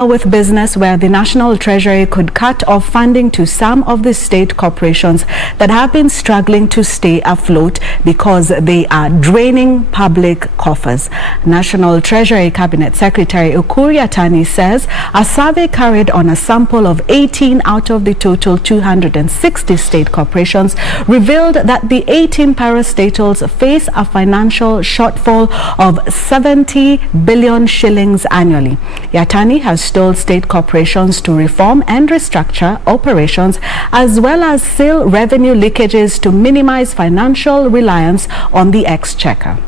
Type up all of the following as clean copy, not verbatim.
With business, where the National Treasury could cut off funding to some of the state corporations that have been struggling to stay afloat because they are draining public coffers. National Treasury Cabinet Secretary Ukur Yatani says a survey carried on a sample of 18 out of the total 260 state corporations revealed that the 18 parastatals face a financial shortfall of 70 billion shillings annually. Yatani has told state corporations to reform and restructure operations as well as seal revenue leakages to minimize financial reliance on the exchequer.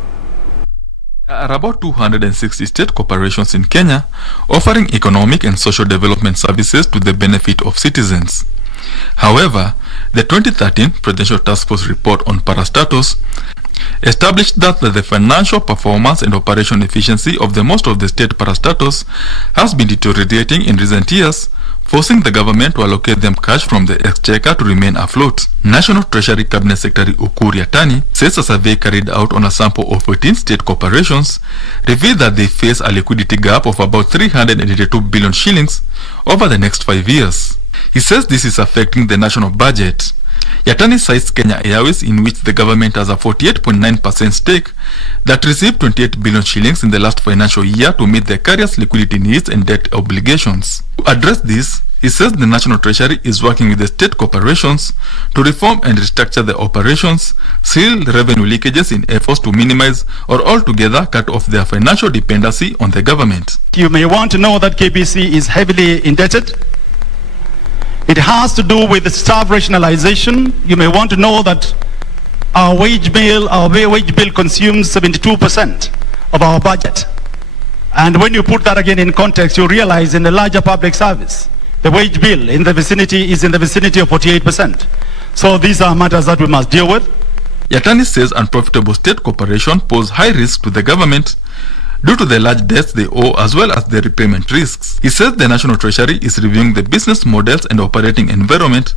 There are about 260 state corporations in Kenya offering economic and social development services to the benefit of citizens. However, the 2013 Presidential Task Force report on PARASTATALS established that the financial performance and operation efficiency of most of the state parastatals has been deteriorating in recent years, forcing the government to allocate them cash from the exchequer to remain afloat. National Treasury Cabinet Secretary Ukur Yatani says a survey carried out on a sample of 14 state corporations revealed that they face a liquidity gap of about 382 billion shillings over the next 5 years. He says this is affecting the national budget. Yatani cites Kenya Airways, in which the government has a 48.9% stake, that received 28 billion shillings in the last financial year to meet the carrier's liquidity needs and debt obligations. To address this, he says the National Treasury is working with the state corporations to reform and restructure the operations, seal revenue leakages in efforts to minimize or altogether cut off their financial dependency on the government. You may want to know that KBC is heavily indebted. It has to do with the staff rationalization. You may want to know that our wage bill consumes 72% of our budget. And when you put that again in context, you realize in the larger public service, the wage bill is in the vicinity of 48%. So these are matters that we must deal with. Yatani says unprofitable state corporations pose high risk to the government due to the large debts they owe as well as the repayment risks. He says the National Treasury is reviewing the business models and operating environment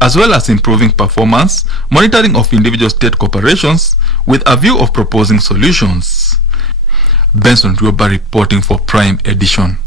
as well as improving performance, monitoring of individual state corporations with a view of proposing solutions. Benson Rioba reporting for Prime Edition.